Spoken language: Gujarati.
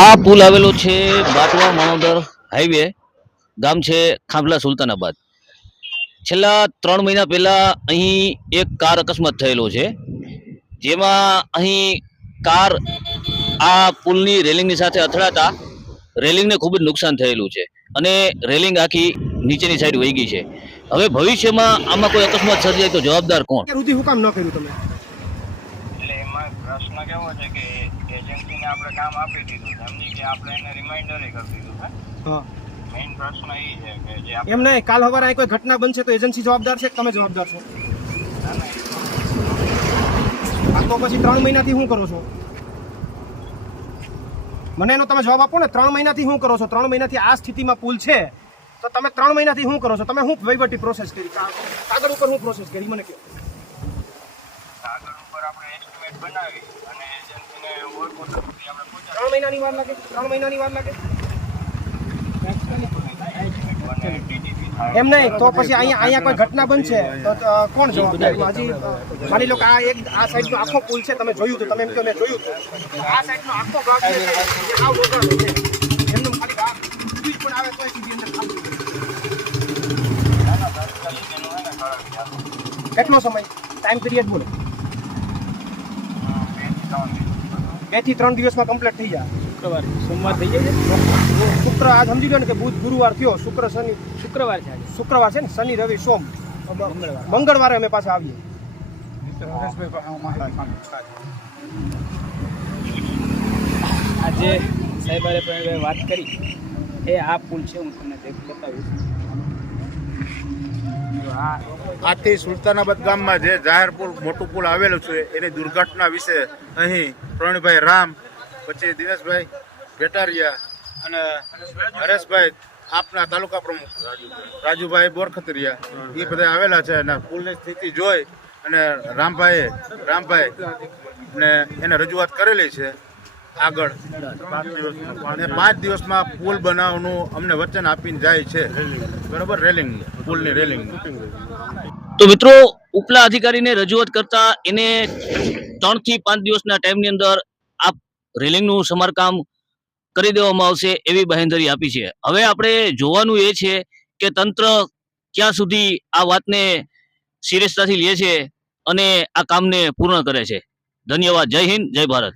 આ પુલ આવેલો છે બાટવા માનવદર હાઈવે. ગામ છે ખાંભલા સુલતાનાબાદ. છેલ્લા ત્રણ મહિના પહેલા અહીં એક કાર અકસ્માત થયેલો છે. જેમાં અહીં કાર આ પુલની રેલિંગની સાથે અથડાતા રેલિંગને ખૂબ જ નુકસાન થયેલું છે અને રેલિંગ આખી નીચેની સાઈડ વહી ગઈ છે. હવે ભવિષ્યમાં આમાં કોઈ અકસ્માત સર્જાય તો જવાબદાર કોણ? હું કામ ન કર્યું તમે? પ્રશ્ન કેવો છે કે એજન્સીને આપણે કામ આપી દીધું છે. સમજી કે આપણે એને રિમાઇન્ડર કરી દીધું છે. હા. મેઇન પ્રશ્ન એ છે કે જે એમ નહીં કાલ સવારે કોઈ ઘટના બનશે તો એજન્સી જવાબદાર છે કે તમે જવાબદાર છો? આ તો પછી ત્રણ મહિનાથી શું કરો છો? મને એનો તમે જવાબ આપો ને ત્રણ મહિનાથી શું કરો છો? ત્રણ મહિનાથી આ સ્થિતિમાં પુલ છે તો તમે ત્રણ મહિનાથી શું કરો છો? તમે શું વહીવટી પ્રોસેસ કરી? કાગળ ઉપર હું પ્રોસેસ કરી? મને કહો. કાગળ ઉપર આપણે એસ્ટિમેટ બનાવી અને એજન્સીને ઓળખો સુધી આપણે પહોંચાડી ત્રણ મહિનાની વાર લાગે? ત્રણ મહિનાની વાર લાગે? એમ નહીં તો પછી અહીંયા અહીંયા કોઈ ઘટના બનશે? તો તો કોણ જવાબદાર હજી માની લો કે આ એક આ સાઈડનો આખો પુલ છે તમે જોયું તો તમે એમ કહો મેં જોયું હતું. આ સાઈડનો આખો ભાગ છે જે આવ છે. એમનો ખાલી આ પણ આવે તોય સીધી અંદર ખાલી. કેટલો સમય? ટાઈમ પીરિયડ બોલો હમ, બેથી ત્રણ દિવસ બધું. બેથી ત્રણ દિવસમાં કમ્પ્લીટ થઈ જાય. શુક્રવાર સોમવાર થઈ જાય છે? શુક્ર આજ સમજી લો ને કે બુધ ગુરુવાર થયો શુક્ર શનિ શુક્રવાર છે આજે. શુક્રવાર છે ને? શનિ રવિ સોમ. મંગળવાર. મંગળવારે. અમે પાછા આવીએ. આજે સાહેબારે પણ વાત કરી. એ આ પુલ છે હું તમને દેખ બતાવીશ. જો આ આથી સુલતાનાબાદ ગામમાં જે જાહેર પુલ, મોટું પુલ આવેલું છે, એની દુર્ઘટના વિશે અહીં પ્રવીણભાઈ રામ, પછી દિનેશભાઈ ભેટારિયા અને હરેશભાઈ આપના તાલુકા પ્રમુખ, રાજુભાઈ બોરખતરિયા એ બધા આવેલા છે અને પુલની સ્થિતિ જોઈ અને રામભાઈએ, રામભાઈ ને એને રજૂઆત કરેલી છે. આગળ. અને પાંચ દિવસમાં પુલ બનાવવાનું અમને વચન આપીને જાય છે. બરોબર? રેલિંગ પુલની રેલિંગ. તો મિત્રો, ઉપલા અધિકારીને રજૂઆત કરતા એને ત્રણથી પાંચ દિવસના ટાઈમની અંદર આ રેલિંગનું સમારકામ કરી દેવામાં આવશે એવી બાહેંધરી આપી છે. હવે આપણે જોવાનું એ છે કે તંત્ર ક્યાં સુધી આ વાતને સિરિયસતાથી લે છે અને આ કામને પૂર્ણ કરે છે. ધન્યવાદ. જય હિન્દ, જય ભારત.